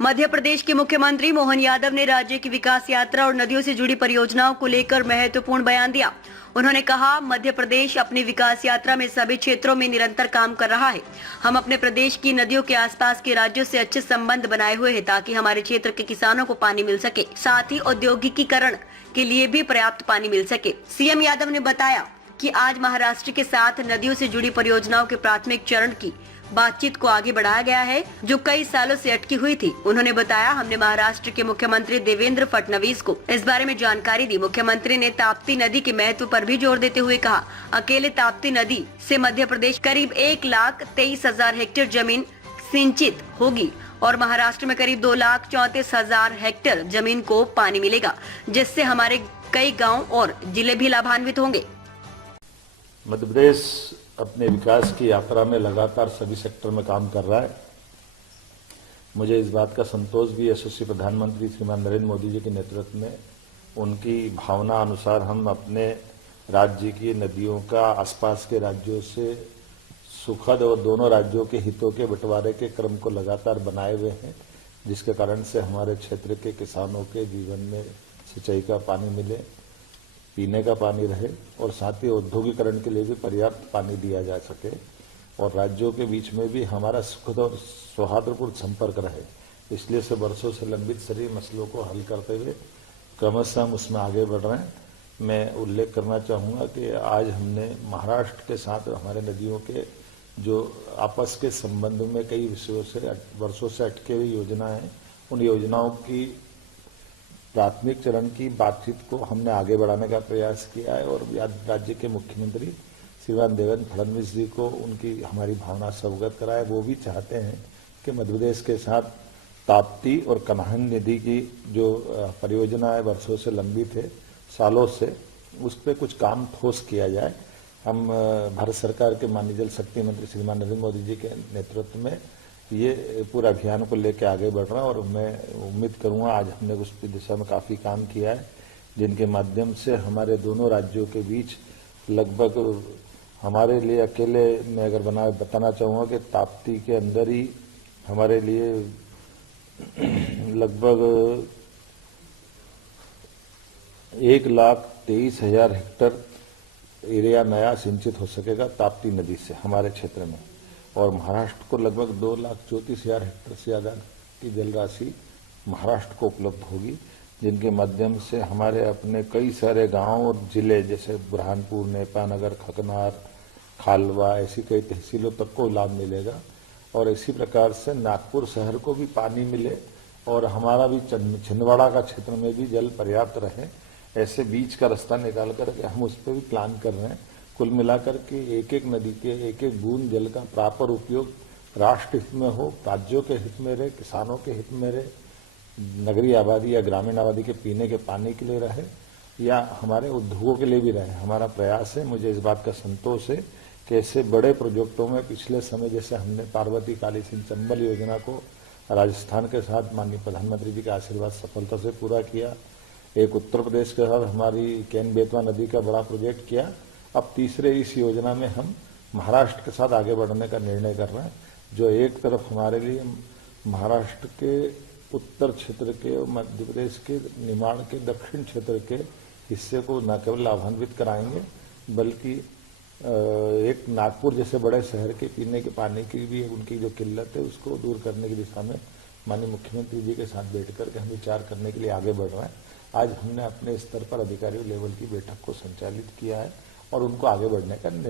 मध्य प्रदेश के मुख्यमंत्री मोहन यादव ने राज्य की विकास यात्रा और नदियों से जुड़ी परियोजनाओं को लेकर महत्वपूर्ण बयान दिया। उन्होंने कहा, मध्य प्रदेश अपनी विकास यात्रा में सभी क्षेत्रों में निरंतर काम कर रहा है। हम अपने प्रदेश की नदियों के आसपास के राज्यों से अच्छे संबंध बनाए हुए हैं ताकि हमारे क्षेत्र के किसानों को पानी मिल सके, साथ ही औद्योगिकीकरण के लिए भी पर्याप्त पानी मिल सके। सीएम यादव ने बताया कि आज महाराष्ट्र के साथ नदियों से जुड़ी परियोजनाओं के प्राथमिक चरण की बातचीत को आगे बढ़ाया गया है, जो कई सालों से अटकी हुई थी। उन्होंने बताया, हमने महाराष्ट्र के मुख्यमंत्री देवेंद्र फडणवीस को इस बारे में जानकारी दी। मुख्यमंत्री ने ताप्ती नदी के महत्व पर भी जोर देते हुए कहा, अकेले ताप्ती नदी से मध्य प्रदेश करीब 1,23,000 हेक्टेयर जमीन सिंचित होगी और महाराष्ट्र में करीब 2,34,000 हेक्टेयर जमीन को पानी मिलेगा, जिससे हमारे कई गाँव और जिले भी लाभान्वित होंगे। मध्य प्रदेश अपने विकास की यात्रा में लगातार सभी सेक्टर में काम कर रहा है। मुझे इस बात का संतोष भी यशस्वी प्रधानमंत्री श्रीमान नरेंद्र मोदी जी के नेतृत्व में उनकी भावना अनुसार हम अपने राज्य की नदियों का आसपास के राज्यों से सुखद और दोनों राज्यों के हितों के बंटवारे के क्रम को लगातार बनाए हुए हैं, जिसके कारण से हमारे क्षेत्र के किसानों के जीवन में सिंचाई का पानी मिले, पीने का पानी रहे और साथ ही औद्योगिकरण के लिए भी पर्याप्त पानी दिया जा सके और राज्यों के बीच में भी हमारा सुखद और सौहार्दपूर्ण संपर्क रहे। इसलिए से वर्षों से लंबित सभी मसलों को हल करते हुए क्रमशः हम उसमें आगे बढ़ रहे हैं। मैं उल्लेख करना चाहूँगा कि आज हमने महाराष्ट्र के साथ हमारे नदियों के जो आपस के संबंध में कई विषयों से वर्षों से अटके हुई योजनाएं हैं, उन योजनाओं की प्राथमिक चरण की बातचीत को हमने आगे बढ़ाने का प्रयास किया है और राज्य के मुख्यमंत्री श्रीमान देवेंद्र फडणवीस जी को उनकी हमारी भावना से अवगत कराए। वो भी चाहते हैं कि मध्य प्रदेश के साथ ताप्ती और कन्हान नदी की जो परियोजना है वर्षों से लंबित है, सालों से, उस पर कुछ काम ठोस किया जाए। हम भारत सरकार के माननीय जल शक्ति मंत्री श्रीमान नरेंद्र मोदी जी के नेतृत्व में ये पूरा अभियान को लेकर आगे बढ़ रहा है और मैं उम्मीद करूंगा आज हमने उस दिशा में काफ़ी काम किया है, जिनके माध्यम से हमारे दोनों राज्यों के बीच लगभग हमारे लिए अकेले मैं अगर बताना चाहूँगा कि ताप्ती के अंदर ही हमारे लिए लगभग 1,23,000 हेक्टेयर एरिया नया सिंचित हो सकेगा ताप्ती नदी से हमारे क्षेत्र में, और महाराष्ट्र को लगभग 2,34,000 हेक्टेयर से ज़्यादा की जल राशि महाराष्ट्र को उपलब्ध होगी, जिनके माध्यम से हमारे अपने कई सारे गांव और जिले जैसे बुरहानपुर, नेपानगर, खकनार, खालवा, ऐसी कई तहसीलों तक को लाभ मिलेगा और इसी प्रकार से नागपुर शहर को भी पानी मिले और हमारा भी छिंदवाड़ा का क्षेत्र में भी जल पर्याप्त रहे। ऐसे बीच का रास्ता निकाल कर के हम उस पर भी प्लान कर रहे हैं। कुल मिलाकर के एक एक नदी के एक एक बूंद जल का प्रॉपर उपयोग राष्ट्र हित में हो, राज्यों के हित में रहे, किसानों के हित में रहे, नगरीय आबादी या ग्रामीण आबादी के पीने के पानी के लिए रहे या हमारे उद्योगों के लिए भी रहे। हमारा प्रयास है। मुझे इस बात का संतोष है कि ऐसे बड़े प्रोजेक्टों में पिछले समय जैसे हमने पार्वती काली सिंह चंबल योजना को राजस्थान के साथ माननीय प्रधानमंत्री जी के आशीर्वाद सफलता से पूरा किया, एक उत्तर प्रदेश के साथ हमारी केन बेतवा नदी का बड़ा प्रोजेक्ट किया। अब तीसरे इस योजना में हम महाराष्ट्र के साथ आगे बढ़ने का निर्णय कर रहे हैं, जो एक तरफ हमारे लिए महाराष्ट्र के उत्तर क्षेत्र के और मध्य प्रदेश के निमाड़ के दक्षिण क्षेत्र के हिस्से को न केवल लाभान्वित कराएंगे बल्कि एक नागपुर जैसे बड़े शहर के पीने के पानी की भी उनकी जो किल्लत है उसको दूर करने की दिशा में माननीय मुख्यमंत्री जी के साथ बैठ कर के हम विचार करने के लिए आगे बढ़ रहे हैं। आज हमने अपने स्तर पर अधिकारियों लेवल की बैठक को संचालित किया है और उनको आगे बढ़ने का निर्णय